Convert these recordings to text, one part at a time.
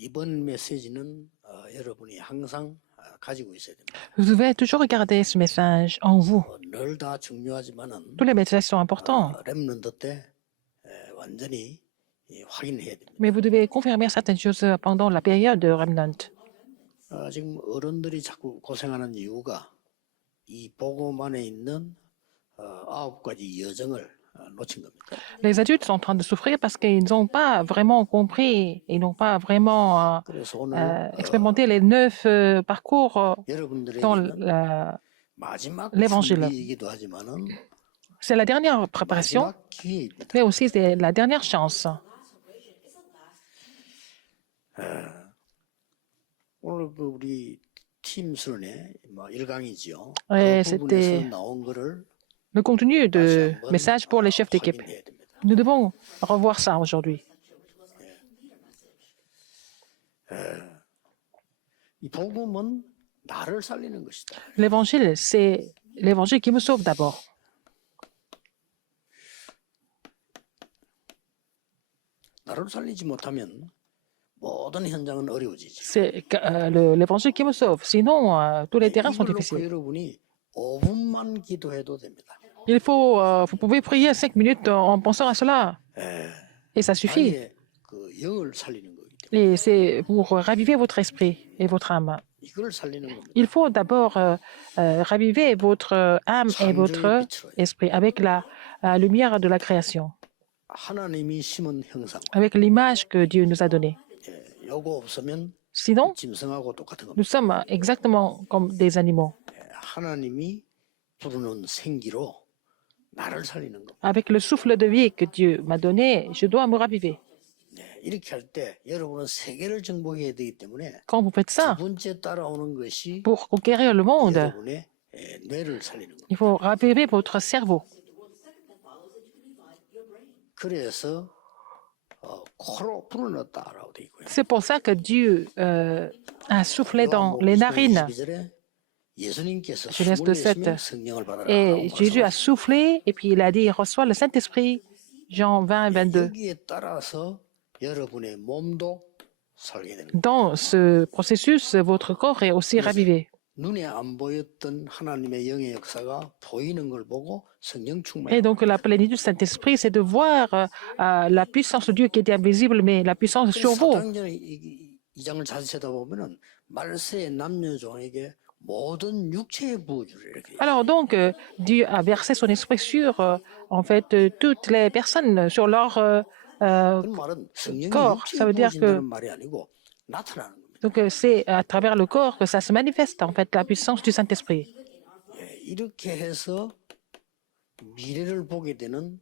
이번 메시지는 여러분이 항상 가지고 있어야 됩니다. Vous devez toujours garder ce message en vous. 늘 다 중요하지만은 Tous les messages sont importants, 렘넌트 때 완전히 확인해야 됩니다. mais vous devez confirmer certaines choses pendant la période de Remnant. 지금 어른들이 자꾸 고생하는 이유가 이 복음 안에 있는 9가지 여정을 놓친 겁니다. Les adultes sont en train de souffrir parce qu'ils n'ont pas vraiment compris, ils n'ont pas vraiment 그래서 오늘 expérimenté les 9 parcours dans 여러분들에게는 마지막 l'évangile. 준비이기도 하지만은 C'est la dernière préparation, 마지막 기회입니다. mais aussi c'est la dernière chance. 오늘 그 우리 팀 수련회 1강이지요. 네, 그 부분에서 c'était 나온 거를 Le contenu 다시 de 한번 message pour les chefs d'équipe. 확인해야 됩니다. Nous devons revoir ça aujourd'hui. 이 복음은 나를 살리는 것이다. L'évangile, c'est l'évangile qui me sauve d'abord. 나를 살리지 못하면 모든 현장은 어려워지지. C'est l'évangile qui me sauve. Sinon, tous les terrains sont 이걸 놓고 difficiles. 여러분이 5분만 기도해도 됩니다. Vous pouvez prier 5 minutes en pensant à cela. Et ça suffit. 아예 그 영을 살리는 거기 때문에 Et c'est pour raviver votre esprit et votre âme. 이걸 살리는 겁니다. Il faut d'abord raviver votre âme et votre esprit avec la lumière de la création, 하나님이 심은 형상. avec l'image que Dieu nous a donnée. 요거 없으면 Sinon, 짐승하고 똑같은 겁니다. nous sommes exactement comme des animaux. 하나님이 부르는 생기로 나를 살리는 겁니다. Avec le souffle de vie que Dieu m'a donné, je dois me raviver. 이렇게 할 때 여러분은 세계를 정복해야 되기 때문에 Quand vous faites 두 ça, 번째 따라오는 것이 pour conquérir le monde, 여러분의 뇌를 살리는 겁니다. il faut raviver votre cerveau. 그래서 코로 불어넣었다라고 되어 있고요. C'est pour ça que Dieu a soufflé dans les narines. 12절에 예수님께서 Genèse 숨을 7. 내쉬면 성령을 받아라. Et Jésus a soufflé et puis il a dit, reçois le Saint-Esprit, Jean 20, 22. 여기에 따라서 여러분의 몸도 살게 됩니다. Dans ce processus, votre corps est aussi ravivé. 눈에 안 보였던 하나님의 영의 역사가 보이는 걸 보고 성령 Et 충만. donc la plénitude du Saint-Esprit, c'est de voir la puissance de Dieu qui était invisible, mais la puissance sur vous. 사도행전 2장을 자세히 쳐다보면은 말세의 남녀종에게 모든 육체의 부주를 이렇게. Alors donc, Dieu a versé son esprit sur, en fait, toutes les personnes, sur leur 그 말은 성령이 corps. Ça veut 육체에 dire que 부어진다는 말이 아니고 나타나는 겁니다. donc, c'est à travers le corps que ça se manifeste, en fait, la puissance du Saint-Esprit. 이렇게 해서 미래를 보게 되는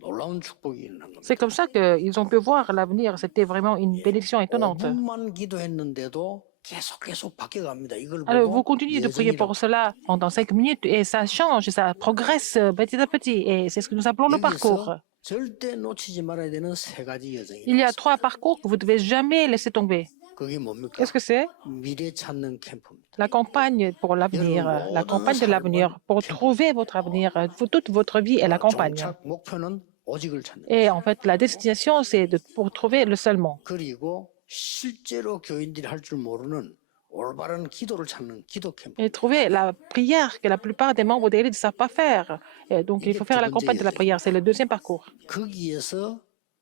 놀라운 축복이 일어난 겁니다. C'est comme ça qu'ils ont pu voir l'avenir. C'était vraiment une bénédiction étonnante. 5분만 기도했는데도 계속 바뀌어갑니다. 이걸 Alors, vous 보고 continuez de prier 예정이라고. pour cela pendant 5 minutes et ça change, ça progresse petit à petit. Et c'est ce que nous appelons le parcours. 여기서 절대 놓치지 말아야 되는 3가지 여정이 Il y a 나왔습니다. 3 parcours que vous devez jamais laisser tomber. 그게 뭡니까? Qu'est-ce que c'est? 미래 찾는 캠프입니다. La campagne pour l'avenir, la campagne de l'avenir, pour trouver votre avenir. Toute votre vie est la campagne. 종착 목표는 오직을 찾는. Et en fait, la destination, c'est pour trouver le seulement. 그리고 실제로 교인들이 할 줄 모르는 올바른 기도를 찾는 기도 캠프. Et trouver la prière que la plupart des membres d'Église ne savent pas faire. Et donc, il faut faire la campagne de la prière. C'est le deuxième parcours. 거기에서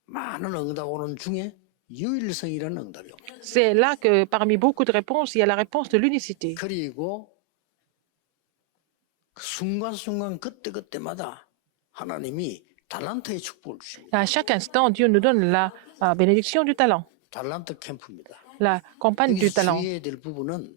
많은 응답 오는 중에 유일성이라는 응답이 옵니다. C'est là que parmi beaucoup de réponses, il y a la réponse de l'unicité. 그리고 그 순간순간 그때그때마다 하나님이 달란트의 축복을 주십니다. À chaque instant, Dieu nous donne la bénédiction du talent, 달란트 캠프입니다. la campagne du 여기서 talent. 주의해야 될 부분은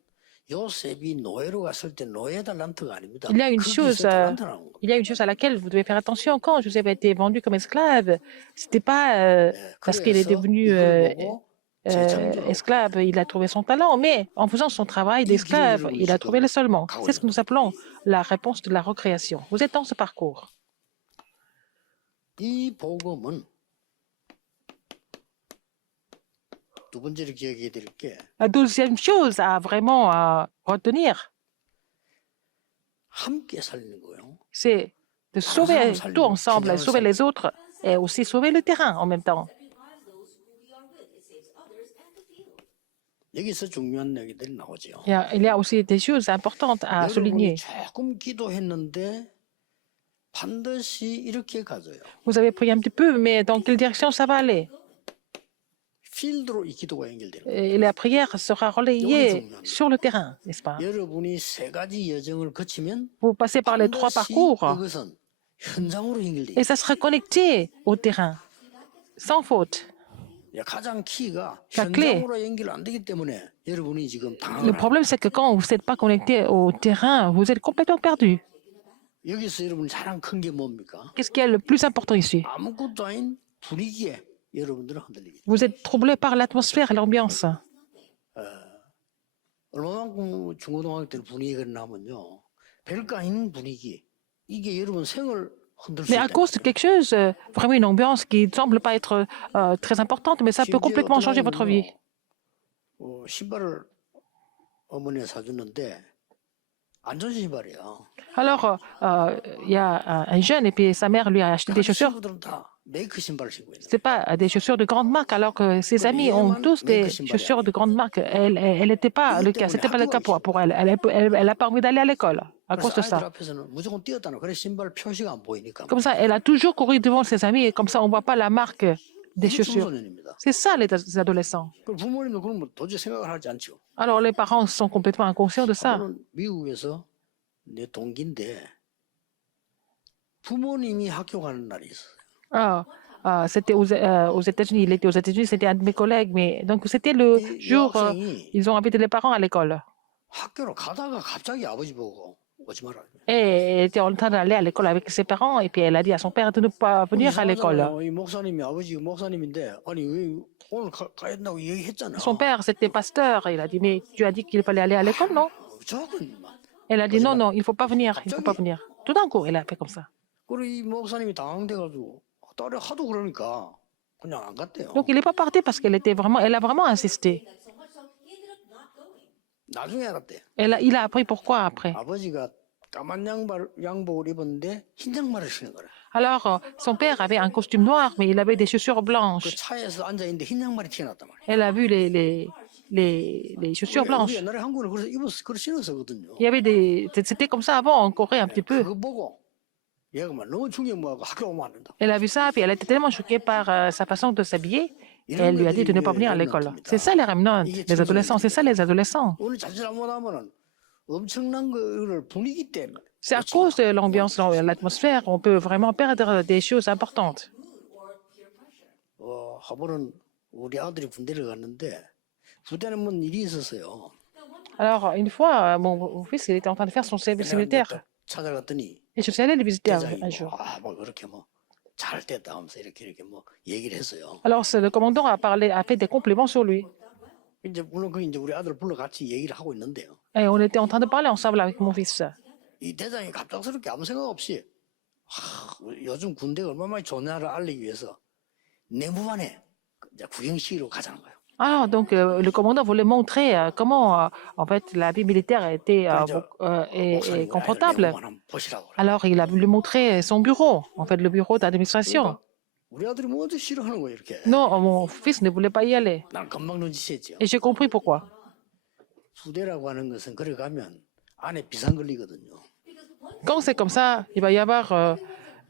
요셉이 노예로 갔을 때 노예 달란트가 아닙니다. Il y a une 거기서 chose, 달란트 나온 겁니다. il y a une chose à laquelle vous devez faire attention. Quand Joseph a été vendu comme esclave, c'était pas parce qu'il est 그래서 devenu 이걸 보고 재창조로 esclave, il a trouvé son talent, mais en faisant son travail d'esclave, il a trouvé le seulement. C'est ce que nous appelons la réponse de la recréation. Vous êtes dans ce parcours. 이 복음은 두 번째로 기억해 드릴 게 La deuxième chose à vraiment retenir, 함께 살리는 거예요. c'est de sauver tout ensemble, et sauver les autres et aussi sauver le terrain en même temps. 여기서 중요한 얘기들이 나오죠. Il y a aussi des choses importantes à 여러분이 souligner. 조금 기도했는데 반드시 이렇게 가져요. Vous avez prié un petit peu, mais dans quelle direction ça va aller? 필드로 이 기도가 연결되는 거예요. Et la prière sera relayée sur le terrain, n'est-ce pas? 여러분이 세 가지 여정을 거치면 Vous passez par les trois 반드시 parcours 이것은 현장으로 연결돼요. et ça sera connecté au terrain, sans faute. 가장 키가 La clé. 현장으로 연결 안 되기 때문에 여러분이 지금 Le 당황을 problème, c'est que quand vous n'êtes pas connecté au terrain, vous êtes complètement perdu. 여기서 여러분 가장 큰 게 뭡니까? Qu'est-ce qui est le plus important ici? 아무것도 아닌 분위기에 여러분들은 흔들리게. Vous êtes troublé par l'atmosphère et l'ambiance. 얼마만큼 중고등학교 때 분위기가 나면요, 별거 아닌 분위기. 이게 여러분 생을 흔들 수 Mais à 있다. cause de quelque chose, vraiment une ambiance qui ne semble pas être très importante, mais ça peut complètement changer votre vie. 신발을 어머니가 사주는데 안 좋은 신발이야. Alors, il y a un jeune et puis sa mère lui a acheté des chaussures. 친구들은 다 메이크 신발을 신고 있는. C'est pas des chaussures de grande marque, alors que ses amis ont tous des chaussures de grande marque. Elle n'était pas le cas, c'était pas le cas pour elle. Elle a pas envie d'aller à l'école à cause de 아이들 ça. 앞에서는 무조건 뛰었다는. 그래 신발 표시가 안 보이니까. Comme ça, elle a toujours couru devant ses amis et comme ça, on voit pas la marque des 이게 chaussures. 청소년입니다. C'est ça les adolescents. 그 부모님도 그런 거 도저히 생각을 하지 않죠. Alors les parents sont complètement inconscients de ça. 저는 미국에서 내 동기인데 부모님이 학교 가는 날이 있어요. C'était aux États-Unis. Il était aux États-Unis, c'était un de mes collègues. Mais donc c'était le 이 jour, 여학생이 ils ont invité les parents à l'école. 학교로 가다가 갑자기 아버지 보고 오지 마라. Et elle était en train d'aller à l'école avec ses parents. Et puis elle a dit à son père de ne pas venir à l'école. 이 목사님이 아버지 목사님인데 아니 왜 오늘 가야 된다고 얘기했잖아. Son père, c'était pasteur. Il a dit, mais tu as dit qu'il fallait aller à l'école, non? 무조건. Elle a dit, non, non, il ne faut pas venir. Il ne faut pas venir. Tout d'un coup, elle a fait comme ça. 그리고 이 목사님이 당황돼가지고 딸이 하도 그러니까 그냥 안 갔대요. Donc il n'est pas parti parce elle a vraiment insisté. 나중에 알았대. Il a appris pourquoi après. 아버지가 까만 양복을 입었는데 흰 양말을 신은 거라. Alors, son père avait un costume noir, mais il avait des chaussures 그 blanches. 차에서 앉아 있는데 흰 양말이 튀어났단 말이야. Elle a vu les chaussures 우리 blanches. 옛날에 한국은 그래서 입어서 그걸 신었었거든요. Il y avait c'était comme ça avant, en Corée un petit peu. 그거 보고 얘가 막 너무 충격 먹고 학교 오면 안 된다. Elle a vu ça, puis elle était tellement choquée par sa façon de s'habiller, et elle lui a dit de ne pas venir à l'école. C'est ça les remnants, les adolescents, c'est ça les adolescents. 오늘 자칫 잘못하면은 엄청난 거를 분위기 때문에. C'est à cause de l'ambiance, l'atmosphère, on peut vraiment perdre des choses importantes. 한 번은 우리 아들이 군대를 갔는데 부대는 뭐 일이 있었어요. Alors, une fois, mon fils, il était en train de faire son service militaire. 찾아갔더니 Et je suis allée le visiter 대장이 un jour. 뭐 그렇게 뭐 잘 됐다 하면서 이렇게 뭐 얘기를 했어요. Alors, le commandant a fait des compliments sur lui. 이제 물론 그 이제 우리 아들 불러 같이 얘기를 하고 있는데요. Et on était en train de parler ensemble avec mon fils. 이 대장이 갑작스럽게 아무 생각 없이 요즘 군대가 얼마나 좋냐를 알리기 위해서 내무반에 이제 구경시키러 가자는 거예요. Alors, donc, le commandant voulait montrer comment, en fait, la vie militaire était est confortable. Alors, il a voulu montrer son bureau, en fait, le bureau d'administration. 우리 아들이 뭐지 싫어하는 거예요 이렇게. Non, mon fils ne voulait pas y aller. 난 금방 눈치챘죠. Et j'ai compris pourquoi. 부대라고 하는 것은 그래 가면 안에 비상 걸리거든요. Quand c'est comme ça, il va y avoir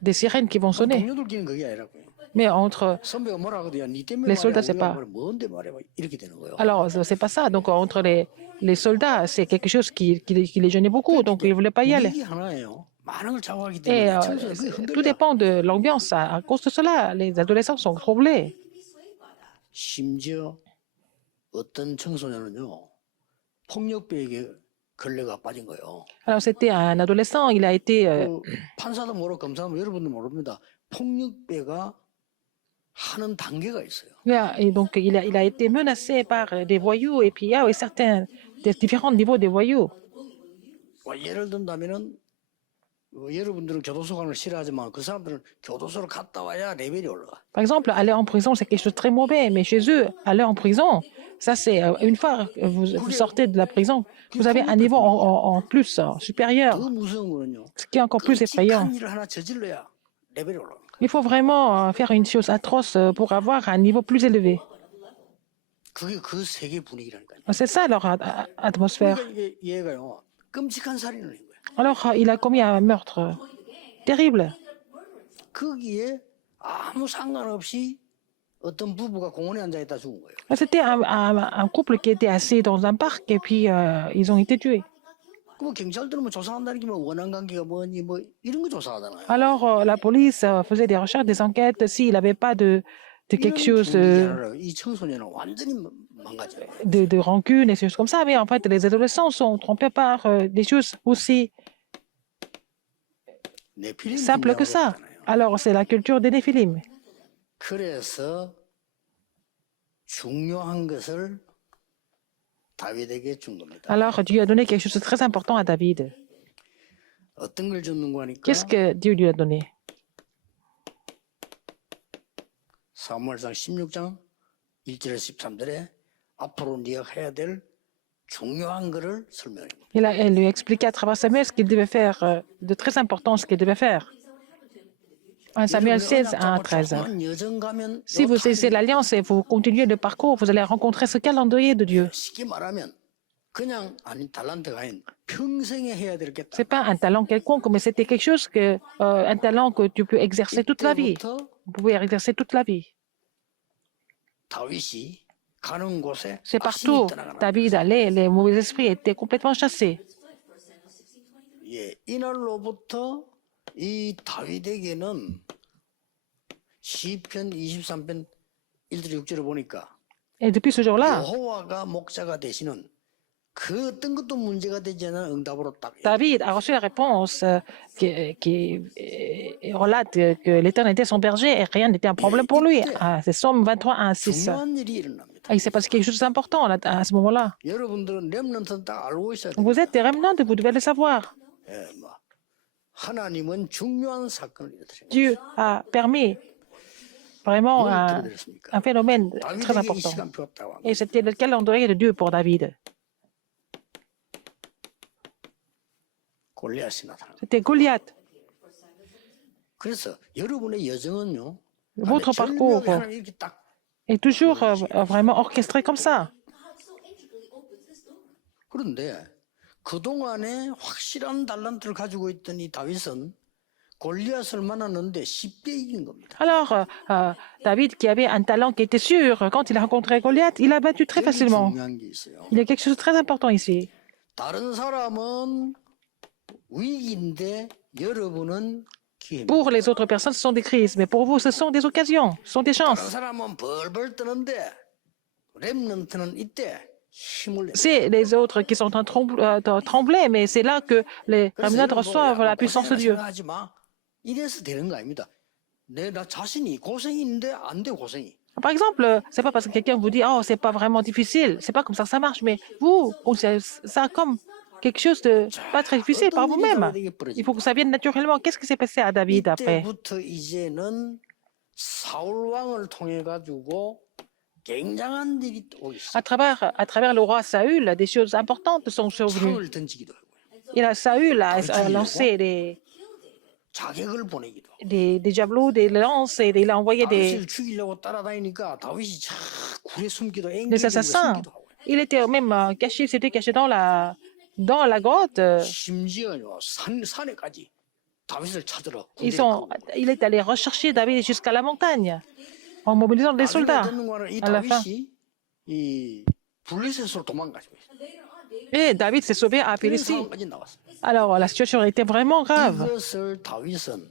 des sirènes qui vont sonner. 동료들끼리는 그게 아니라고요. Mais entre 선배가 뭐라 그러냐, 니 때문에 les soldats, c'est 말이야, pas. 우리가 뭔데 말이야, 이렇게 되는 거예요. Alors, c'est pas ça. Donc, entre les soldats, c'est quelque chose qui les gênait beaucoup. Donc, ils ne voulaient pas y aller. 분위기 하나예요. 많은 걸 좌우하기 Et 때문에 청소년 그게 tout 흔들려. dépend de l'ambiance. À cause de cela, les adolescents sont troublés. 심지어 어떤 청소년은요 폭력배에게 걸레가 빠진 거예요. Alors, c'était un adolescent. Il a été. 그 판사도 모르고 검사도 여러분도 모릅니다. 폭력배가 하는 단계가 있어요. Et donc, il a été menacé par des voyous. Et puis, il y a des différents niveaux des voyous. 예를 든다면은 여러분들은 교도소 가는 걸 싫어하지만 그 사람들은 교도소를 갔다 와야 레벨이 올라가. Par exemple, aller en prison, c'est quelque chose de très mauvais. Mais chez eux, aller en prison, ça, c'est une fois que vous sortez de la prison, vous avez un niveau en plus, supérieur, 더 무서운 거는요. ce qui est encore plus effrayant. 끔찍한 일을 하나 저질러야 레벨이 올라가. Il faut vraiment faire une chose atroce pour avoir un niveau plus élevé. 그게 그 세계 분위기라니까요. C'est ça leur atmosphère. 그러니까 이게 얘가요 끔찍한 살인을 한 거예요. Alors, il a commis un meurtre terrible. 거기에 아무 상관없이 어떤 부부가 공원에 앉아 있다 죽은 거예요. C'était un couple qui était assis dans un parc et puis ils ont été tués. 그 경찰들은 뭐 조사한다는 게 뭐 원한 관계가 뭐니 뭐 이런 거 조사하잖아요. Alors, la police faisait des recherches, des enquêtes, s'il n'avait pas de quelque 이런 chose 분위기를 이 청소년은 완전히 망가져요. de rancune et des choses comme ça. Mais en fait, les adolescents sont trompés par des choses aussi 네필림 simples que ça. 분야로 Alors, c'est la culture des Néphilim. 그래서 중요한 것을 다윗에게 준 겁니다. Alors, Dieu a donné quelque chose de très important à David. 어떤 걸 줬는 거니까 Qu'est-ce que Dieu lui a donné? 사무엘상 16장 1절에서 13절에 앞으로 네가 해야 될 중요한 거를 설명해 봅니다. Elle lui a expliqué à travers Samuel ce qu'il devait faire, de très important ce qu'il devait faire. 1 Samuel 16, 1 à 13. 여정 가면 Si vous saisissez l'alliance et vous continuez le parcours, vous allez rencontrer ce calendrier de Dieu. 쉽게 말하면 그냥 아닌 달란트가 아닌 평생에 해야 되겠다. C'est pas un talent quelconque, mais c'était quelque chose que, un talent que tu peux exercer toute la vie. 이때부터 Vous pouvez exercer toute la vie. 다윗이 가는 곳에 C'est 악신이 partout. 떠나가는 David allait, les mauvais esprits étaient complètement chassés. 예, 이날로부터 이 다윗에게는 시편 23편 1절 6절을 보니까 Et depuis ce jour-là, 여호와가 목자가 되시는 그 어떤 것도 문제가 되지 않은 응답으로 딱 David a reçu la réponse qui relate que l'Éternel était son berger et rien n'était un problème pour lui. Ah, c'est Somme 23, 1 à 6. 중요한 일이 일어납니다. Ah, il s'est passé quelque chose d'important là, à ce moment-là. 여러분들은 렘넌트는 딱 알고 있어야 돼요. Vous êtes des remnants, vous devez le savoir. 예, 뭐 하나님은 중요한 사건을 일으키는 Dieu a permis vraiment un phénomène très 다윗에게 이 important. 시간표 없다고 합니다. Et c'était le calendrier de Dieu pour David. 골리앗이 나타납니다. C'était Goliath. 그래서 여러분의 여정은요. Votre parcours 하나님 이렇게 딱 est toujours vraiment orchestré comme ça. 그런데 그동안에 확실한 달란트를 가지고 있던 이 다윗은 골리앗을 만났는데 쉽게 이긴 겁니다. Alors, David, qui avait un talent qui était sûr, quand il a rencontré Goliath, il a battu très 제일 facilement. 중요한 게 있어요. Il y a quelque chose de très important ici. 다른 사람은 위기인데 여러분은 기회입니다. Pour les autres personnes, ce sont des crises, mais pour vous, ce sont des occasions, ce sont des 다른 chances. 사람은 벌벌 뜨는데 렘넌트는 이때 힘을 내. C'est les autres qui sont en train de trembler, mais c'est là que les remnants reçoivent la puissance de Dieu. 하지 마. 이래서 되는 거 아닙니다. 나 자신이 고생이 있는데 안 돼 고생이. Par exemple, c'est pas parce que quelqu'un vous dit oh c'est pas vraiment difficile, c'est pas comme ça que ça marche, mais vous considérez ça comme quelque chose de pas très difficile par vous-même. Il faut que ça vienne naturellement. Qu'est-ce qui s'est passé à David après? 이때부터 이제는 사울 왕을 통해 가지고 굉장한 일이 오기 시작. À travers le roi Saül, des choses importantes sont survenues. 창을 던지기도 하고 Et là, Saül a lancé 자객을 보내기도 하고. des javelots, des lances, et il a envoyé 다윗을 죽이려고 따라다니니까 다윗이 자 굴에 숨기도 des 앵기도 assassins. 숨기도 하고. Il était même caché, s'était caché dans la grotte. 심지어요 산에까지 다윗을 찾으러 Il est allé rechercher David jusqu'à la montagne en mobilisant des soldats. 이 à la fin. 다윗이 이 블레셋으로 도망가시고 있어요. Et David s'est sauvé à 그런 Philistie. 상황까지 나왔어요. Alors la situation était vraiment grave. 이것을 다윗은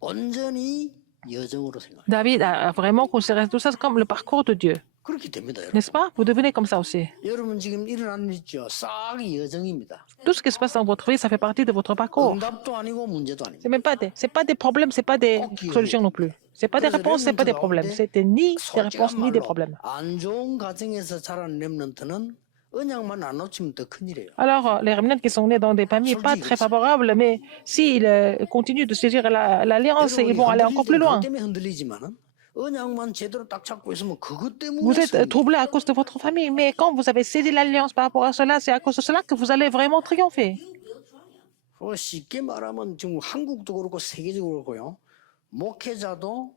온전히 여정으로 생각해요. David a vraiment considéré tout ça comme le parcours de Dieu. 그렇게 됩니다, 여러분. N'est-ce pas? Vous devenez comme ça aussi. 여러분 지금 일어나는 일 있죠. 싹이 여정입니다. Tout ce qui se passe dans votre vie, ça fait partie de votre parcours. 응답도 아니고 문제도 아닙니다. C'est pas des problèmes, c'est pas des solutions non plus. C'est pas des réponses, c'est pas des problèmes. C'était ni des réponses ni des problèmes. 안 좋은 가정에서 자란 렘넌트는 언약만 안 놓치면 더 큰일이에요. Alors, les remnants qui sont nés dans des familles pas très favorables, mais s'ils continuent de saisir l'alliance, ils vont aller encore plus loin. 그것 때문에 흔들리지만은 언약만 제대로 딱 잡고 있으면 그것 때문에 Vous êtes troublé à cause de votre famille, mais quand vous avez saisi l'alliance par rapport à cela, c'est à cause de cela que vous allez vraiment triompher. 쉽게 말하면 지금 한국도 그렇고 세계적으로 그렇고요. 목회자도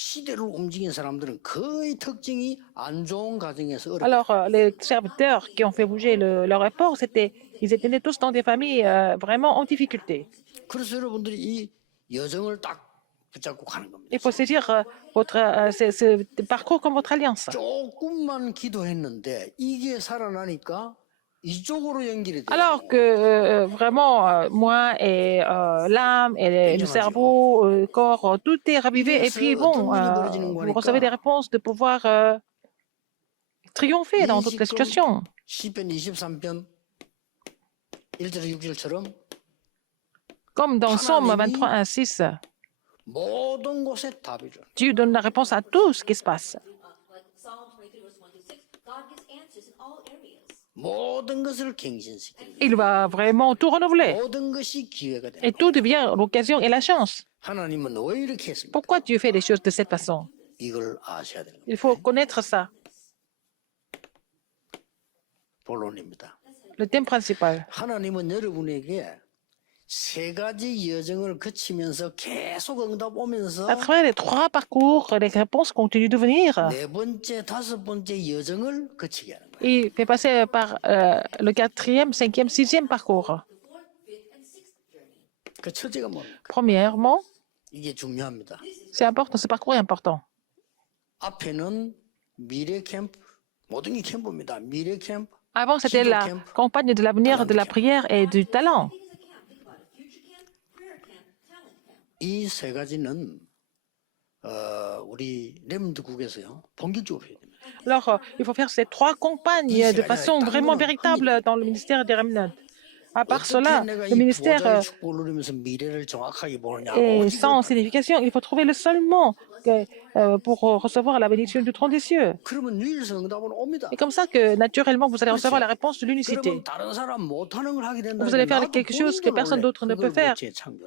시대를 움직인 사람들은 거의 특징이 안 좋은 가정에서 어렵다. Alors, les serviteurs qui ont fait bouger leur rapport, ils étaient nés tous dans des familles vraiment en difficulté. 그래서 여러분들이 이 여정을 딱 붙잡고 가는 겁니다. Il faut saisir ce parcours comme votre alliance. 조금만 기도했는데 이게 살아나니까 이쪽으로 연결이 돼요. Alors que vraiment, moi et l'âme et le cerveau, le corps, tout est ravivé. Et puis bon, vous recevez des réponses de pouvoir triompher dans toutes les situations. 시편 23편 1절 6절처럼 Comme dans Somme 23, 1, 6, 모든 곳에 답이 줘. Dieu donne la réponse à tout ce qui se passe. Like Psalm 23, verse 1 to 6, God gives answers in all areas. 모든 것을 갱신시키는 Il va vraiment tout renouveler. 모든 것이 기회가 되는 Et tout devient l'occasion et la chance. 하나님은 왜 이렇게 했습니까? Pourquoi Dieu fait les choses de cette façon? 이걸 아셔야 되는 겁니다. Il faut connaître ça. 본론입니다. Le thème principal. 하나님은 여러분에게 세 가지 여정을 거치면서 계속 응답 오면서 À travers les trois parcours, les réponses continuent de venir. 네 번째, 다섯 번째 여정을 거치게 하는 거예요. Il fait passer par le quatrième, cinquième, sixième parcours. 그 첫째가 뭡니까? Premièrement, 이게 중요합니다. c'est important, ce parcours est important. 앞에는 미래 캠프, 모든 게 캠프입니다. 미래 캠프, Avant, c'était la campagne de l'avenir, de la prière et du talent. 이 세 가지는 우리 렘드국에서요 본격적으로 해야 됩니다. Alors, il faut faire ces trois campagnes de façon vraiment véritable dans le ministère des Remnants. À part cela, le ministère 축복을 누리면서 미래를 정확하게 보느냐? est sans signification. Il faut trouver le seulement pour recevoir la bénédiction du trône des cieux. 그러면 유일성 응답은 옵니다. Et comme ça que naturellement, vous allez recevoir la réponse de l'unicité. 그러면 다른 사람 못하는 걸 하게 된다. Vous allez faire quelque chose que personne d'autre ne peut faire.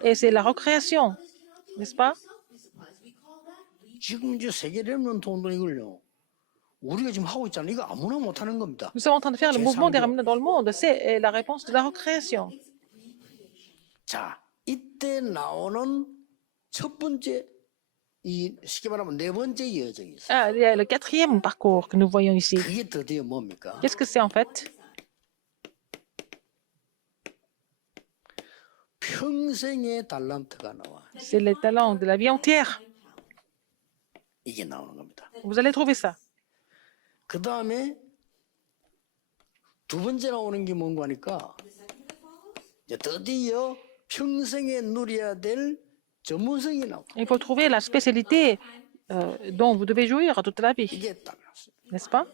Et c'est la recréation, n'est-ce pas? 지금 이제 세계 렘넌트 운동 이걸요. 우리가 지금 하고 있잖아요. 이거 아무나 못하는 겁니다. Nous sommes en train de faire le mouvement des Remnants dans le monde. C'est la réponse de la recréation. 자, 이때 나오는 첫 번째 이 쉽게 말하면 네 번째 여정이 있어요. Ah, il y a le quatrième parcours que nous voyons ici. 그게 드디어 뭡니까? Qu'est-ce que c'est en fait? 평생의 달란트가 나와. C'est les talents de la vie entière. 이게 나오는 겁니다. Vous allez trouver ça. 그 다음에 두 번째 나오는 게 뭔가 하니까 이제 드디어 평생에 누려야 될 전문성이 나와. Il faut trouver la spécialité dont vous devez jouir toute la vie, 이게 딱 나왔어요. n'est-ce pas?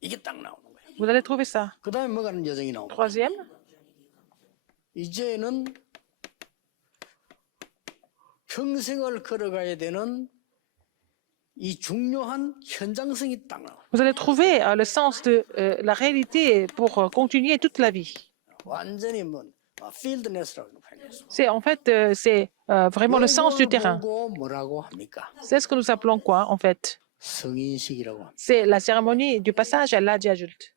이게 딱 나오는 거예요. Vous allez trouver ça. 그 다음에 뭐가 하는 여정이 나오는 거예요. Troisième, 이제는 평생을 걸어가야 되는 이 중요한 현장성이 딱 나와. vous allez trouver le sens de la réalité pour continuer toute la vie. 완전히 뭐 필드네스라고 표현했어. C'est en fait, c'est vraiment le sens du terrain. 보고 뭐라고 합니까? C'est ce que nous appelons quoi en fait? 성인식이라고 합니다. C'est la cérémonie du passage à l'âge adulte.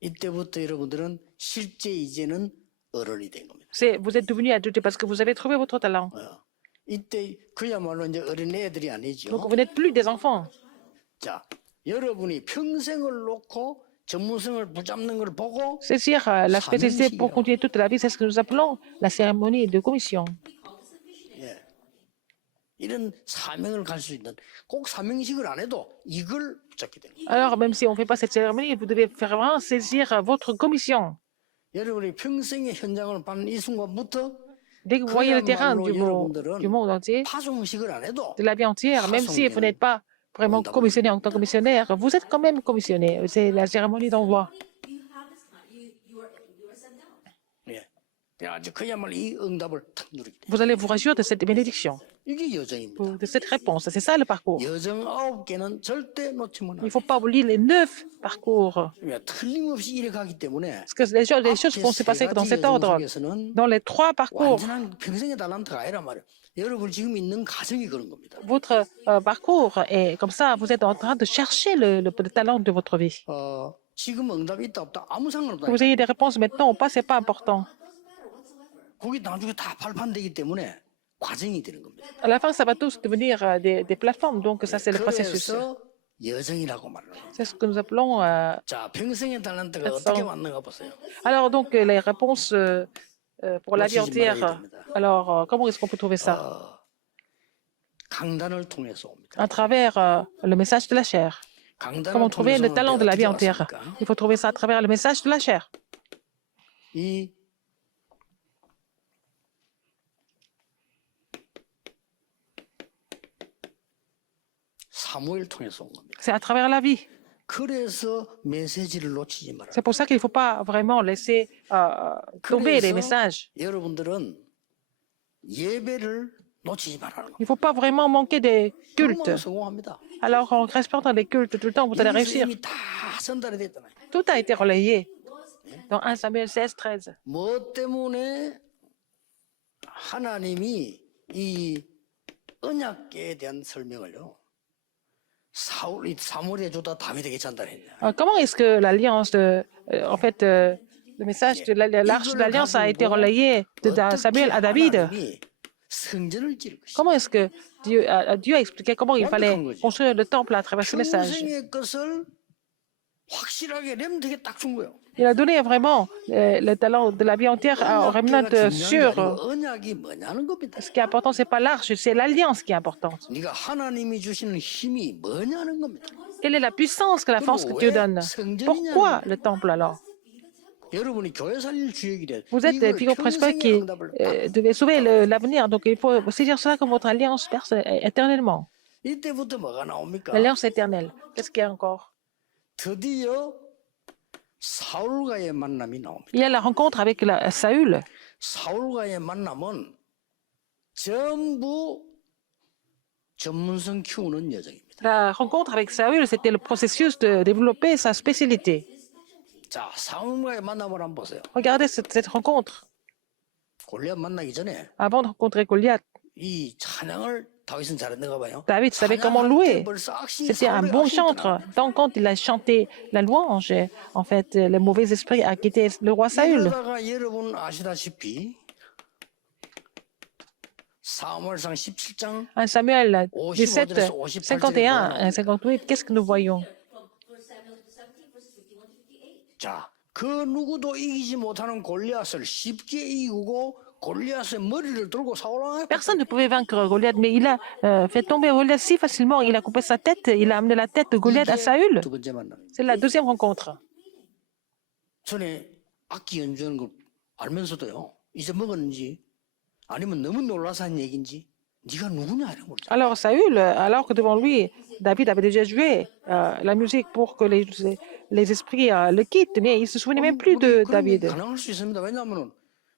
이때부터 여러분들은 실제 이제는 어른이 된 겁니다. Vous êtes devenu adulte parce que vous avez trouvé votre talent. 이때 그야말로 이제 어린 애들이 아니죠. Donc vous n'êtes plus des enfants. 자, 여러분이 평생을 놓고 전문성을 붙잡는 걸 보고 Saisir la spécialité pour continuer toute la vie, c'est ce que nous appelons la cérémonie de commission. 예. 이런 사명을 갈 수 있는 꼭 사명식을 안 해도 이걸 붙잡게 되는 거예요. Alors, même si on ne fait pas cette cérémonie, vous devez vraiment saisir votre commission. 여러분이 평생의 현장을 받는 이 순간부터 Dès que vous voyez le terrain du monde entier, 파송식을 안 해도 de la vie entière, même si vous n'êtes pas vraiment commissionné en tant que commissionnaire, vous êtes quand même commissionné. C'est la cérémonie d'envoi. You have this time. You are sent out. 예. 아주 그야말로 이 응답을 탁 누리게 돼. Vous allez vous réjouir de cette bénédiction, 이게 여정입니다. de cette réponse. C'est ça le parcours. 여정 9개는 절대 놓치면 Il 안 ne 돼. faut pas oublier les 9 parcours. 틀림없이 이래 가기 때문에 Parce que les choses vont se passer que dans cet ordre. Dans les 3 parcours, 완전한 평생의 달란트가 아니란 말이에요. 여러분 지금 있는 가정이 그런 겁니다. votre parcours est comme ça. Vous êtes en train de chercher le talent de votre vie. 지금 응답이 있다 없다 아무 상관없다. Que vous ayez des réponses maintenant ou pas, c'est pas important. 그게 나중에 다 발판되기 때문에 과정이 되는 겁니다. À la fin, ça va tous devenir des plateformes. Donc, ça, c'est le processus. 그래서 여정이라고 말하는 거예요. C'est ce que nous appelons. 자, 평생의 탤런트가 être 어떻게 sans- 왔는가 보세요. Alors, donc, les réponses pour la vie 놓치지 말아야 entière. 됩니다. Alors, comment est-ce qu'on peut trouver ça? 강단을 통해서 옵니다. À travers le message de la chair. 강단을 Comment trouver le 통해서 talent de la vie 어떻게 entière? 왔습니까? Il faut trouver ça à travers le message de la chair. 이 사무엘 통해서 온 겁니다. C'est à travers la vie. 그래서 메시지를 놓치지 말아요. C'est pour ça qu'il ne faut pas vraiment laisser tomber les messages. 여러분들은 예배를 놓치지 말라는 겁니다. Il ne faut pas vraiment manquer des 그러면 cultes. 성공합니다. Alors, en respectant les cultes tout le temps, vous allez 여기서 réussir. 이미 다 전달이 됐잖아요. Tout a été relayé dans 1 Samuel 16, 13. 뭐 때문에 하나님이 이 언약궤에 대한 설명을요. 사무엘에 주다 다윗에게 전달했냐. Comment est-ce que l'alliance le message de l'arche de l'alliance a été relayé de Samuel à David? 하나님이 성전을 지을 것이냐. Comment est-ce que Dieu a expliqué comment il fallait construire le temple à travers ce message? 평생의 것을 확실하게 렘드에게 딱 준 거예요. Il a donné vraiment le talent de la vie entière au remnant 언약궤가 중요한 게 sur. 아니고 언약이 뭐냐는 겁니다. Ce qui est important, c'est pas l'arche, c'est l'alliance qui est importante. 네가 하나님이 주시는 힘이 뭐냐는 겁니다. Quelle est la puissance que la force que Dieu donne? Pourquoi le temple alors? 여러분이 교회 살릴 주역이래. Vous êtes des figures principales qui devaient sauver l'avenir, donc il faut saisir cela comme votre alliance éternellement. 이때부터 뭐가 나옵니까? L'alliance éternelle. Qu'est-ce qu'il y a encore? 드디어 사울과의 만남이 나옵니다. Il y a la rencontre avec Saül. 사울과의 만남은 전부 전문성 키우는 여정입니다. La rencontre avec Saül, c'était le processus de développer sa spécialité. 자, 사울과의 만남을 한번 보세요. Regardez cette rencontre. 골리앗 만나기 전에 Avant de rencontrer Goliath, 이 찬양을 다윗은 잘했는가 봐요. David savait comment 찬양할 louer. 때 벌써 악신이 C'était un 사울의 bon 악신이 chantre. 떠나갑니다. Tant quand il a chanté la louange, en fait, le mauvais esprit a quitté le roi Saül. 이러다가 여러분 아시다시피 사무엘상 17장 1 Samuel 17, 55 51 et 58, qu'est-ce que nous voyons? From 1 Samuel 17, verses 51 to 58. 자, 그 누구도 이기지 못하는 골리앗을 쉽게 이기고 골리앗의 머리를 들고 사울왕에 Personne ne pouvait vaincre Goliath, mais il a fait tomber Goliath si facilement. Il a coupé sa tête, il a amené la tête de Goliath à Saül. 두 번째 만남. C'est la deuxième rencontre. 전에 악기 연주하는 걸 알면서도요. 이제 먹었는지 아니면 너무 놀라서 한 얘기인지 네가 누구냐 이런 걸. Alors Saül, alors que devant lui, David avait déjà joué la musique pour que les esprits le quittent, mais il ne se souvenait même plus de David. 가능할 수 있습니다. 왜냐하면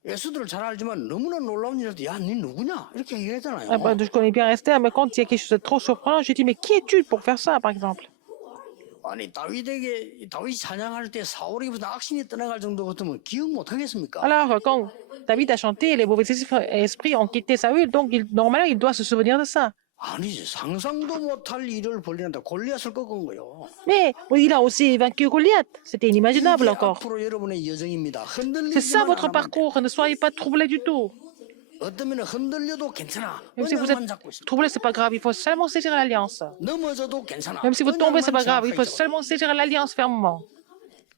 예수들을 잘 알지만 너무나 놀라운 일이라도 야네 누구냐 이렇게 얘기하잖아요. Ah ben, je connais bien Esther, mais quand il y a quelque chose de trop surprenant, je dis, mais qui es-tu pour faire ça, par exemple? 아니 다윗이 찬양할 때 사울이 무슨 악신이 떠나갈 정도 같으면 기억 못 하겠습니까? Alors, quand David a chanté, les mauvais esprits ont quitté Saül, donc normalement, il doit se souvenir de ça. 아니지 상상도 못할 일을 벌리는데 골리앗을 꺾은 거요. Mais il a aussi vaincu Goliath. C'était inimaginable 이게 encore. 앞으로 여러분의 여정입니다. C'est ça 흔들리지만 votre 않으면 돼. parcours. Ne soyez pas troublés du tout. 어쩌면 흔들려도 괜찮아. Même si vous 언약만 êtes 잡고 있어. troublés, c'est pas grave. Il faut seulement saisir l'alliance. 넘어져도 괜찮아. Même si vous tombez, c'est pas 언약만 grave. Il faut 정확하게 잡아. seulement saisir l'alliance fermement.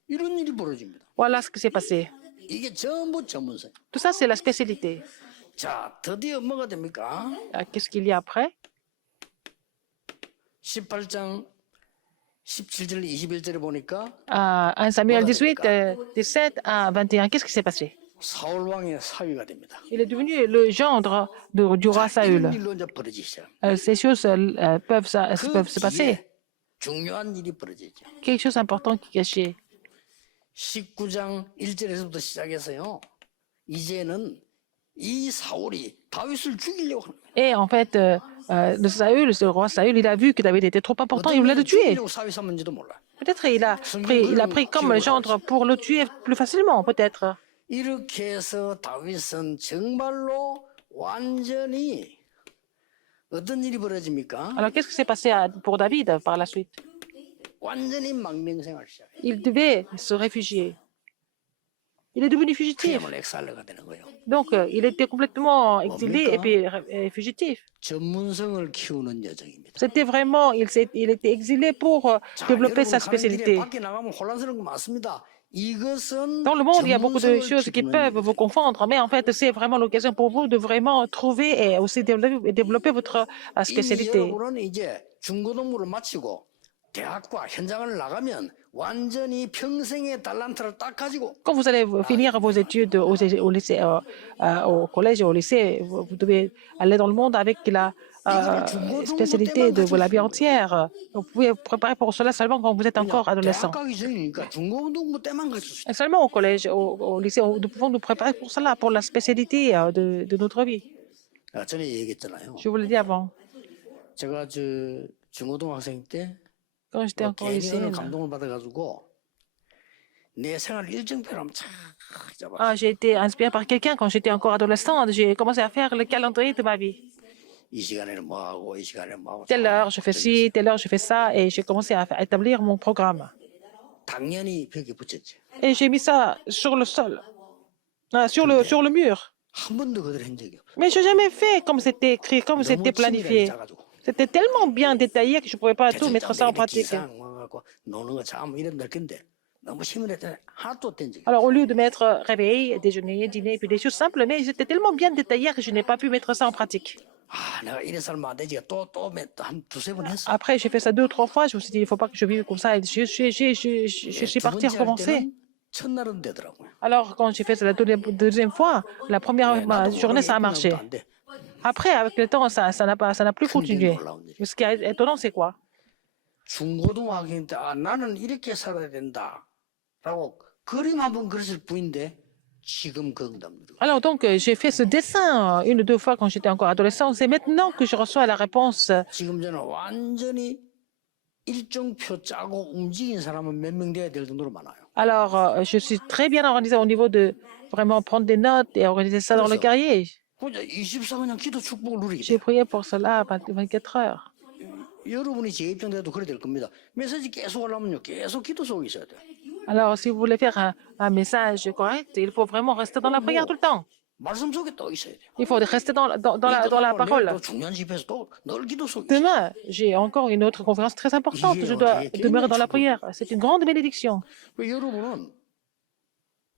이런 일이 벌어집니다. Voilà ce qui s'est passé. 이게 전부 전문성. Tout ça, c'est la spécialité. 자, 드디어 뭐가 됩니까? Qu'est-ce qu'il y a après? 18장 17절 21절에 보니까 1 Samuel 18, 17 à 21, qu'est-ce qui s'est passé? 사울 왕의 사위가 됩니다. Il est devenu le gendre du roi 이런 Saül. 일로 이제 벌어지기 시작. Ces choses peuvent se passer. 뒤에 중요한 일이 벌어지죠. Quelque chose d'important qui est caché. 19장 1절에서부터 시작해서요. 이제는 이 사울이 다윗을 죽이려고 하는 거예요. Et en fait, le roi Saül, il a vu que David était trop important, il voulait le tuer. 죽이려고 사위 삼은지도 몰라. Peut-être il a pris comme le gendre pour le tuer plus facilement, peut-être. 이렇게 해서 다윗은 정말로 완전히 어떤 일이 벌어집니까? Alors qu'est-ce qui s'est passé pour David par la suite? 완전히 망명생활 시작해요. Il devait se réfugier. Il est devenu fugitif. 그야말로 엑살레가 되는 거예요. Donc, il était complètement exilé et puis fugitif. 전문성을 키우는 여정입니다. C'était vraiment, il était exilé pour 자, développer 여러분 sa 가는 길에 spécialité. 밖에 나가면 혼란스러운 거 많습니다. 이것은 Dans le monde, il y a beaucoup de 전문성을 choses qui 키우는 peuvent vous confondre, mais en fait, c'est vraiment l'occasion pour vous de vraiment trouver et aussi développer votre 이미 spécialité. 여러분은 이제 중고등부를 마치고 대학과 현장을 나가면 완전히 평생의 달란트를 딱 가지고 Quand vous allez finir vos études au lycée, au collège et au lycée, vous devez aller dans le monde avec la spécialité de la vie entière. Vous pouvez vous préparer pour cela seulement quand vous êtes encore adolescent. 대학 가기 전이니까 중고등부 때만 가질 수 있어요. Et seulement au collège, au lycée, nous pouvons nous préparer pour cela, pour la spécialité de notre vie. 전에 얘기했잖아요. Je vous l'ai dit avant. 제가 중고등학생 때 Quand j'étais encore 괜히 어느 lycéenne, 감동을 받아가지고 내 생활 일정표를 한번 쫙 잡아. j'ai été inspirée par quelqu'un quand j'étais encore adolescente. J'ai commencé à faire le calendrier de ma vie. 이 시간에는 뭐 하고 이 시간에는 뭐 하고. Telle heure, je fais ci, telle heure, je fais ça, et j'ai commencé à établir mon programme. 당연히 벽에 붙였지. Et j'ai mis ça sur le sol, sur le mur. 한 번도 그대로 한 적이 없어. Mais je n'ai jamais fait comme c'était écrit, comme c'était 너무 치밀하게 planifié. 짜가지고. C'était tellement bien détaillé que je ne pouvais pas tout mettre ça en pratique. 기상 와갖고 노는 거 참 이런 될 건데 너무 치밀했더니 하나도 된 적이. Alors, au lieu de mettre réveil, déjeuner, dîner, puis des choses simples, mais c'était tellement bien détaillé que je n'ai pas pu mettre ça en pratique. 아, 내가 이래 살면 안 되지. 또한 두세 번 했어. Après, j'ai fait ça 2 ou 3 fois. Je me suis dit, il ne faut pas que je vive comme ça. Et je suis 두 partie 번째 할 recommencer. 때는 첫날은 되더라고요. Alors, quand j'ai fait ça la deuxième fois, la première 나도 journée, ça a 모르게 marché. 이쁘면 안 돼. Après, avec le temps, ça n'a plus continué. Mais ce qui est étonnant, c'est quoi? 중고등학생 때 아, 나는 이렇게 살아야 된다라고 그림 한번 그렸을 뿐인데 지금 그 응답 누리고. Alors, donc, j'ai fait ce dessin 1 ou 2 fois quand j'étais encore adolescent. C'est maintenant que je reçois la réponse. 지금 저는 완전히 일정표 짜고 움직인 사람은 몇 명 돼야 될 정도로 많아요. Alors, je suis très bien organisée au niveau de vraiment prendre des notes et organiser ça dans le cahier. 그냥 24 그냥 기도 축복을 누리게 J'ai 돼요. prié pour cela 24 heures. 여러분이 제 입장돼도 그래 될 겁니다. 메시지 계속 하려면요. 계속 기도 속에 있어야 돼요. Alors, si vous voulez faire un message correct, il faut vraiment rester dans la prière tout le temps. 말씀 속에 또 있어야 돼요. Il faut rester dans la parole. 또 중요한 집에서 또 늘 기도 속에 있어요. Demain, j'ai encore une autre conférence très importante. Je dois demeurer dans la prière. C'est une grande bénédiction. 여러분은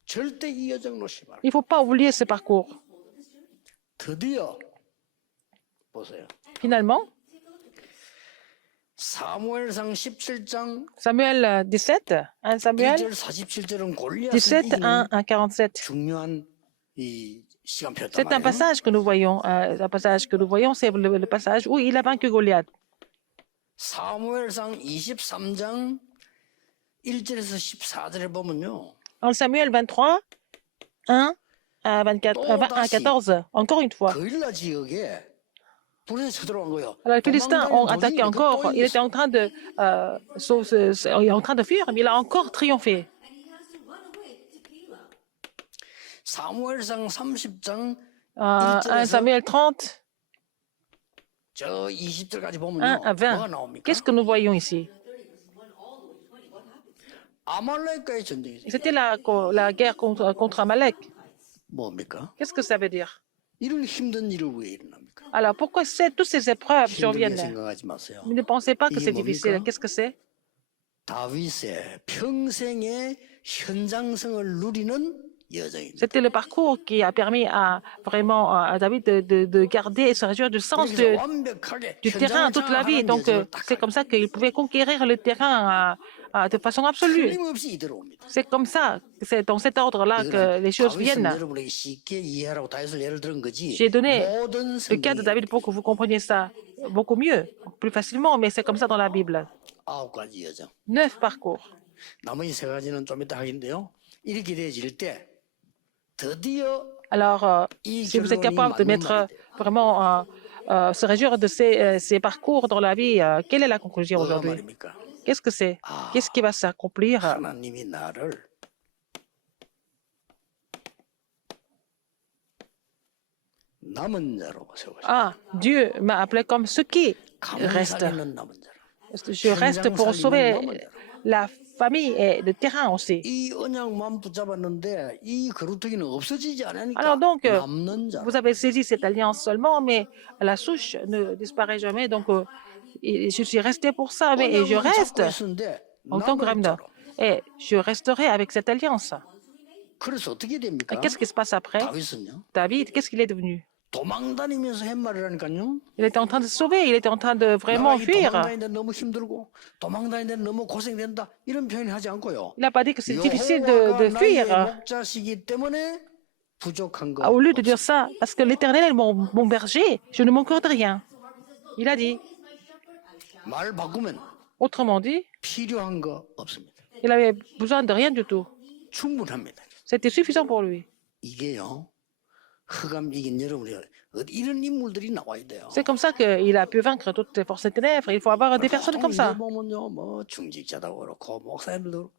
절대 이 여정 놓지 말아요. Il ne faut pas oublier ce parcours. 드디어 보세요. Finalement, 사무엘상 17장 Samuel 17, 1 Samuel 1절 47절은 골리앗을 17, 1 이기는 47. 중요한 이 시간표였단 C'est un 말이에요. passage que nous voyons. C'est le passage où il a vaincu Goliath. 사무엘상 23장 1절에서 14절에 보면요. En Samuel 23, 1 à 24, 20 à 14, encore une fois. 거일라 지역에 불에서 쳐들어간 거예요. Alors, les Philistins ont 도망가는 attaqué 도중에 encore. 또 Il était en train de, il est en train de fuir, mais il a encore triomphé. And he has to run away to Keilah. 사무엘상 30장 1 Samuel 30, 저 20절까지 1 보면요. à 20. 뭐가 나옵니까? Qu'est-ce que nous voyons ici? 아말렉과의 전쟁이 있어요. C'était la guerre contre Amalek. 뭡니까? Qu'est-ce que ça veut dire? 이런 힘든 일을 왜 일어납니까? Alors, pourquoi toutes ces épreuves 힘들게 surviennent? 생각하지 마세요. Ne pensez pas que 이게 c'est difficile. 뭡니까? Qu'est-ce que c'est? 다윗의 평생의 현장성을 누리는 여정입니다. C'était le parcours qui a permis à vraiment à David de garder et se réjouir du sens 그래서 완벽하게 du terrain toute la vie. 장악하는 Donc, 여정을 딱 c'est comme ça qu'il pouvait conquérir le terrain de façon absolue. 틀림없이 이대로 옵니다. C'est comme ça, c'est dans cet ordre-là que les choses 다윗은 viennent. 여러분에게 쉽게 이해하라고 다윗을 예를 들은 거지. J'ai donné 모든 le cas de 성경에 David pour que vous compreniez ça beaucoup mieux, plus facilement, mais c'est comme ça dans la Bible. 9가지 여정. 9 parcours. 나머지 3가지는 좀 이따 하긴데요. 이렇게 되어질 때 드디어 Alors, si vous êtes capable de mettre vraiment se réjouir de ces parcours dans la vie, quelle est la conclusion 뭐가 aujourd'hui? 말입니까? Qu'est-ce que c'est? Qu'est-ce qui va s'accomplir? 하나님이 나를 남은 자로 세우셨다. Ah, Dieu m'a appelé comme ce qui reste. 감사하는 남은 자로. Je reste pour sauver la famille et de terrain aussi. 이 언약만 붙잡았는데 이 거루터기는 없어지지 않으니까 Alors donc, 남는 자. vous avez saisi cette alliance seulement, mais la souche ne disparaît jamais. Donc, je suis resté pour ça, mais et je 언약만 reste 잡고 있었는데 en tant que 남을 remnant. 자로. Et je resterai avec cette alliance. 그래서 어떻게 Et 됩니까? qu'est-ce qui se passe après? 다윗은요. David, qu'est-ce qu'il est devenu? 도망 다니면서 한 말이라니까요. Il était en train de se sauver, il était en train de vraiment 나가 이 fuir. 도망 다니는데 너무 힘들고 도망 다니는데 너무 고생된다 이런 표현을 하지 않고요. Il n'a pas dit que c'est difficile de 여호와가 fuir. 나의 목자시기 때문에 부족한 거. Au lieu de dire ça, parce que l'Éternel est mon berger, je ne manquerai de rien. Il a dit, 말 바꾸면 autrement dit, 필요한 거 없습니다. il avait besoin de rien du tout. 충분합니다. C'était suffisant pour lui. 이게요. 흑암 이긴 여러분이 이런 인물들이 나와야 돼요. C'est comme ça qu'il a pu vaincre toutes les forces des ténèbres. Il faut avoir des personnes comme ça. 보면요, 뭐 중직자도 그렇고 목사님도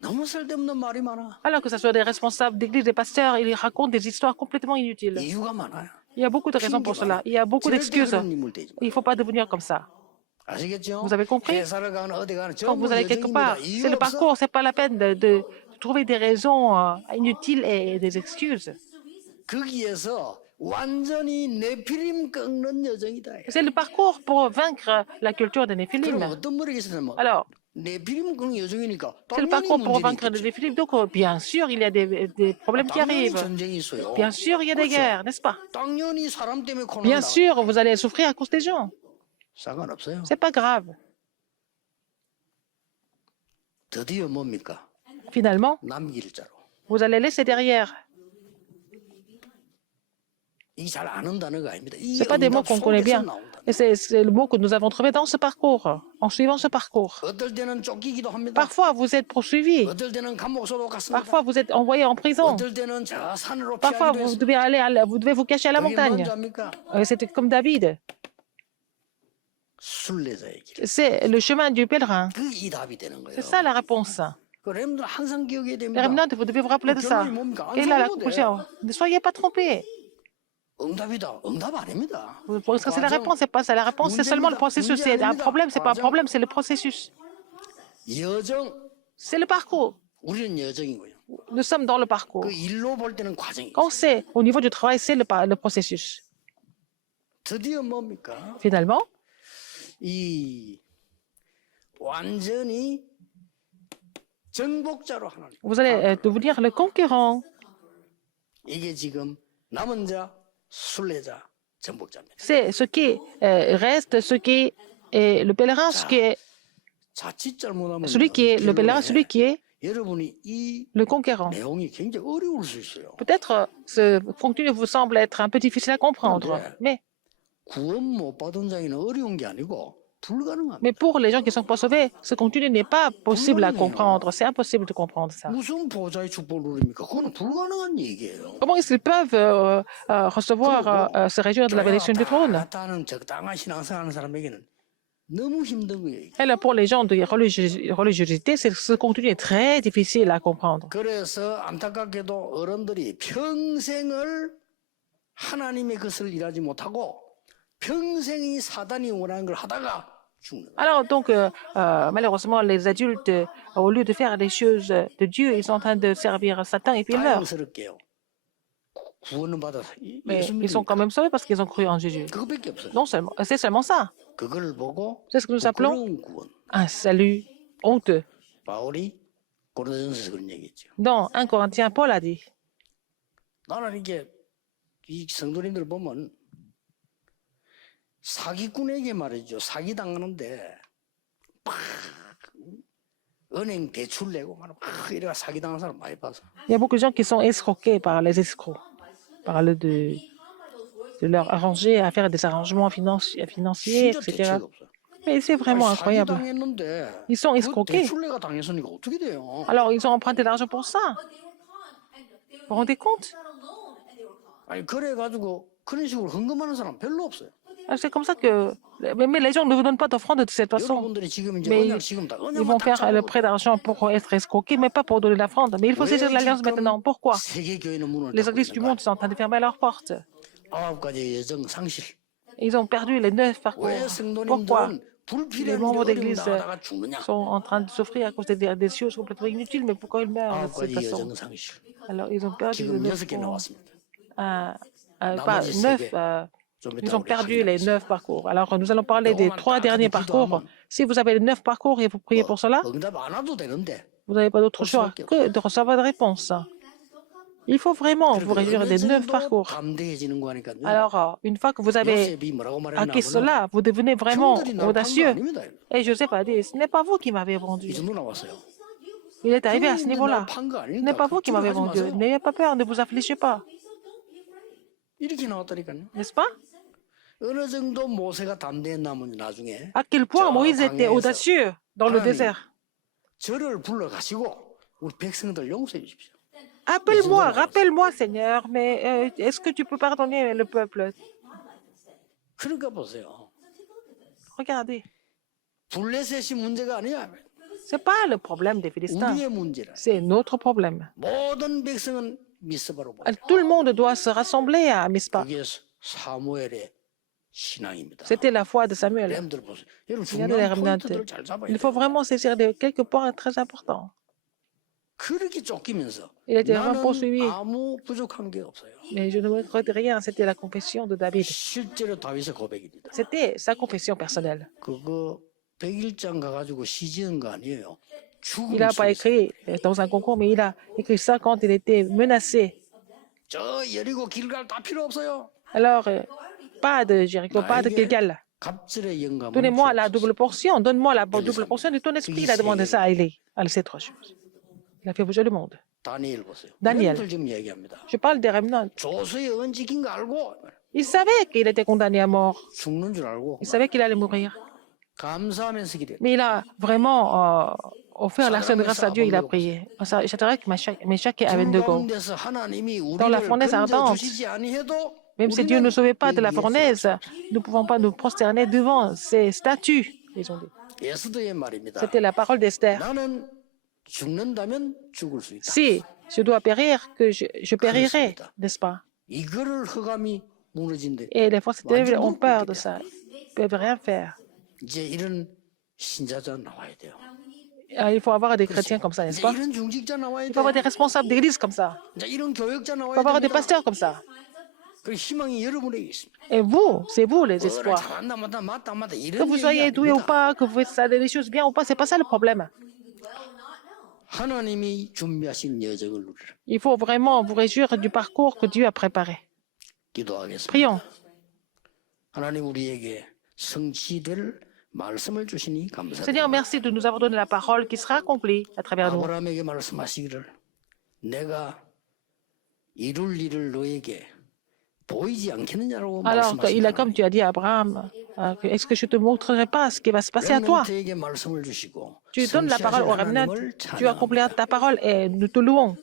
너무 쓸데없는 말이 많아. Alors que ce soit des responsables d'église, des pasteurs, ils racontent des histoires complètement inutiles. 이유가 많아요. Il y a beaucoup de raisons pour cela. Il y a beaucoup 절대 d'excuses. 그런 인물 되지 마. Il ne faut pas devenir comme ça. 아시겠죠? Vous avez compris? 회사를 가거나 어디 가나 Quand vous 전부 allez quelque part, 여정입니다. c'est le 이유 없어. parcours, c'est pas la peine de trouver des raisons inutiles et des excuses. 거기에서 완전히 네피림 꺾는 여정이다. C'est le parcours pour vaincre la culture des 그럼 Néphilim. 어떤 머리가 있으면 Alors, 네피림 꺾는 여정이니까 c'est le 당연히 parcours pour 문제는 vaincre les 있겠죠. Néphilim. Donc, bien sûr, il y a des problèmes qui 당연히 arrivent. 전쟁이 있어요. Bien sûr, il y a des 그렇죠? guerres, n'est-ce pas? 당연히 사람 때문에 Bien 고난다. sûr, vous allez souffrir à cause des gens. 상관없어요. C'est pas grave. 드디어 뭡니까? Finalement, 남길 자로. vous allez laisser derrière. 이 잘 아는 단어가 아닙니다. 이 C'est pas des mots 응답 qu'on connaît 속에서 bien. 나온다. Et c'est le mot que nous avons trouvé dans ce parcours, en suivant ce parcours. 어떨 때는 쫓기기도 합니다. Parfois, vous êtes poursuivi. 어떨 때는 감옥소도 갔습니다. Parfois, vous êtes envoyé en prison. 어떨 때는 저 산으로 Parfois, 피하기도 vous 했습니다. devez vous devez vous cacher à la 그게 montagne. 뭔지 압니까? C'était comme David. 순례자의 길. C'est le chemin du pèlerin. 그이 답이 되는 거예요. C'est ça la réponse. 그 렘들 항상 기억해야 Les 됩니다. remnants, vous devez vous rappeler de ça. Et là, la conclusion. Ne soyez pas trompés. 응답이다. 응답 아닙니다. Vous pensez que c'est la réponse, c'est pas ça. La réponse, c'est seulement le processus. C'est un problème, c'est pas un problème, c'est le processus. 여정, C'est le parcours. 우리는 여정이고요. Nous sommes dans le parcours. 그 일로 볼 때는 과정이고. Quand c'est au niveau du travail, c'est le processus. 드디어 뭡니까? Finalement, 이 완전히 정복자로 하나님. vous allez devenir le conquérant. 이게 지금 남은 자, 순례자, 정복자입니다. C'est ce qui reste, ce qui est le pèlerin, ce qui est 자칫 잘못하면 celui qui est le pèlerin, celui qui est 여러분이 이 le conquérant. 내용이 굉장히 어려울 수 있어요. Peut-être ce contenu vous semble être un peu difficile à comprendre, mais 구원 못 받은 자에는 어려운 게 아니고 불가능합니다. pour les gens qui ne sont pas sauvés, ce contenu n'est pas possible à comprendre. C'est impossible de comprendre ça. 무슨 보좌의 축복을 누립니까? 그건 불가능한 얘기예요. Comment est-ce qu'ils peuvent recevoir, se réjouir de la bénédiction du trône? 다는 적당한 신앙생활하는 사람에게는 너무 힘든 거예요. Et là, pour les gens de religiosité, ce contenu est très difficile à comprendre. 그래서 안타깝게도 어른들이 평생을 하나님의 것을 일하지 못하고 평생이 사단이 원하는 걸 하다가 죽는 거예요. Alors, donc, malheureusement, les adultes, au lieu de faire les choses de Dieu, ils sont en train de servir Satan et puis ils meurent. 다행스럽게요. 구원은 받아서 Mais ils sont quand même sauvés parce qu'ils ont cru en Jésus. 그거밖에 없어요. Non seulement, c'est seulement ça. 그걸 보고 C'est ce que nous appelons 부끄러운 구원. un salut honteux. 바울이 고린도전서에서 그런 얘기했죠. Dans 1 Corinthiens, Paul a dit, 나는 이게 이 성도님들 보면 사기꾼에게 말이죠. 사기 당하는데 막 은행 대출 내고 막 이래가 사기 당한 사람 많이 봐서. il y a beaucoup de gens qui sont escroqués par les escrocs. Parle de leur arranger à faire des arrangements financiers, 진짜 etc. 대책이 없어. Mais c'est vraiment 사기 incroyable. 당했는데 Ils sont 그 escroqués. 대출내가 당했으니까 어떻게 돼요? Alors, ils ont emprunté de l'argent pour ça. Vous vous rendez compte? 아니 그래가지고 그런 식으로 헌금하는 사람 별로 없어요. C'est comme ça que... Mais les gens ne vous donnent pas d'offrande de cette façon. 여러분들이 지금 이제 Mais 언약 지금 다 ils vont faire le prêt d'argent pour être escroqués, mais pas pour donner l'offrande. Mais il faut saisir l'alliance maintenant. Pourquoi? 세계 교회는 문을 Les 닫고 églises du 있는 monde sont en train de fermer leurs portes. 거야. 9가지 여정 상실. Ils ont perdu les 9 parcours. 왜 Pourquoi? 성도님들은 불필요한 membres 일에 d'église 어려움당하다가 죽느냐? sont en train de souffrir à cause des choses complètement inutiles, mais pourquoi ils meurent de cette 9가지 façon? 여정상실. Alors, ils ont perdu le 지금 9 6개 na왔습니다. pas 나머지 9, 3개 좀 ils 이따 ont 우리 perdu les 확인하겠습니다. 9 parcours. Alors, nous allons parler des 요것만 3 딱 derniers 하고 parcours. 기도하면 Si vous avez les 9 parcours et vous priez pour cela, 응답 안 와도 되는데 vous n'avez pas d'autre 올 choix 수밖에 que de recevoir des réponses. Il faut vraiment vous réjouir 어느 des 9 정도 parcours. 담대해지는 거 하니까요. Alors, une fois que vous avez 요셉이 뭐라고 acquis 말했냐면 cela, vous devenez vraiment 형들이 나를 판거 audacieux. 아닙니다. Et Joseph a dit, ce n'est pas vous qui m'avez 이 vendu. 정도 나왔어요. Il est arrivé à ce 형님들 niveau-là. 나를 판거 Ce n'est pas 아니니까 vous qui m'avez 걱정하지 vendu. 마세요. N'ayez pas peur, ne vous affligez pas. 이렇게 나왔다니까요. N'est-ce pas? 어느 정도 모세가 담대했나면 나중에 À quel point Moïse était audacieux dans le désert. 저를 불러가시고 우리 백성들 용서해 주십시오. Appelle-moi, rappelle-moi, Seigneur, mais est-ce que tu peux pardonner le peuple? 그러니까 보세요. Regardez, 블레셋이 문제가 아니야. ce n'est pas le problème des Philistins, 우리의 문제라. c'est notre problème. 모든 백성은 미스바로 봐. Tout le monde doit se rassembler à Mispa. 그게 사무엘의 신앙입니다. C'était la foi de Samuel. 렘들 보세요. 여러분 Regardez les 중요한 remnants. 포인트들을 잘 잡아야 Il 돼요. faut vraiment saisir quelques points très importants. 그렇게 쫓기면서 Il était vraiment 나는 poursuivi, 아무 부족한 게 없어요. mais je ne regrette rien. C'était la confession de David. 실제로 다윗의 고백입니다. C'était sa confession personnelle. 그거 101장 가가지고 시지은 거 아니에요. 죽음 Il n'a pas 속에서. écrit dans un concours, mais il a écrit ça quand il était menacé. 저 여리고 길갈 다 필요 없어요. Alors, pas de Jéricho, pas de Gilgal. 갑절의 영감은 Donnez-moi 필요 la 없어요. double portion. Donne-moi la double portion de ton esprit. Il a demandé ça à Élie. À ces 3 choses. Il a fait bouger le monde. 다니엘 보세요. 다니엘. 렘들 지금 얘기합니다. Je parle des remnants. 조수의 언직인 거 알고 Il savait qu'il était condamné à mort. 죽는 줄 알고 Il savait qu'il allait mourir. 감사하면서 기도해요. Mais il a vraiment offert l'action de grâce à Dieu. Il a prié. Shadrach, Meshach et Abednego. 가운데서 하나님이 Dans la 우리를 fournaise ardente, 건져주시지 아니해도 même si Dieu ne 우리는 nous sauvait pas de la 이 fournaise, nous ne pouvons pas nous prosterner devant ces statues. Ils ont dit. 에스더의 말입니다. C'était la parole d'Esther. 나는 죽는다면 죽을 수 있다. Si je dois périr, que je périrai, n'est-ce pas? 이거를 허감이 무너진대. Et les forces terribles ont peur de ça. Ils ne peuvent rien faire. 이제 이런 신자자 나와야 돼요. Il faut avoir des chrétiens comme ça, n'est-ce 이제 pas? 이런 중직자 나와야 Il 돼. faut avoir des responsables d'église comme ça. 이제 이런 교역자 Il faut 나와야 avoir des 됩니다. pasteurs comme ça. 그 희망이 여러분에게 있습니다. Et vous, c'est vous les 뭐를 espoirs. 잘한다 맞다 맞다 맞다 Que 이런 vous 얘기 soyez doué ou 아닙니다. pas, que vous faites des choses bien ou pas, c'est pas ça le problème. 하나님이 준비하신 여정을 누리라. Il faut vraiment vous réjouir du parcours que Dieu a préparé. 기도하겠습니다. Prions. 하나님 우리에게 성취될 말씀을 주시니 감사합니다. Seigneur, merci de nous avoir donné la parole qui sera accomplie à travers nous. 아브라함에게 말씀하시기를 내가 이룰 일을 너에게 보이지 않겠느냐고 Alors, il a, 말씀하시니까 comme tu as dit à Abraham, est-ce que je ne te montrerai pas ce qui va se passer à toi? 렘넌트에게 말씀을 주시고 Tu donnes la parole 성취하실 au remnant, 하나님을 tu accomplis 찬양합니다. ta parole et nous te louons.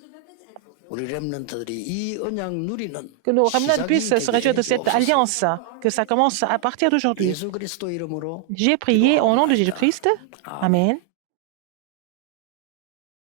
우리 렘넌트들이 이 언약 누리는 Que nos remnants 시작이 puissent se réjouir de cette 되게 해주옵소서. alliance, que ça commence à partir d'aujourd'hui. 예수 그리스도 이름으로 J'ai prié au nom de Jésus-Christ. Amen.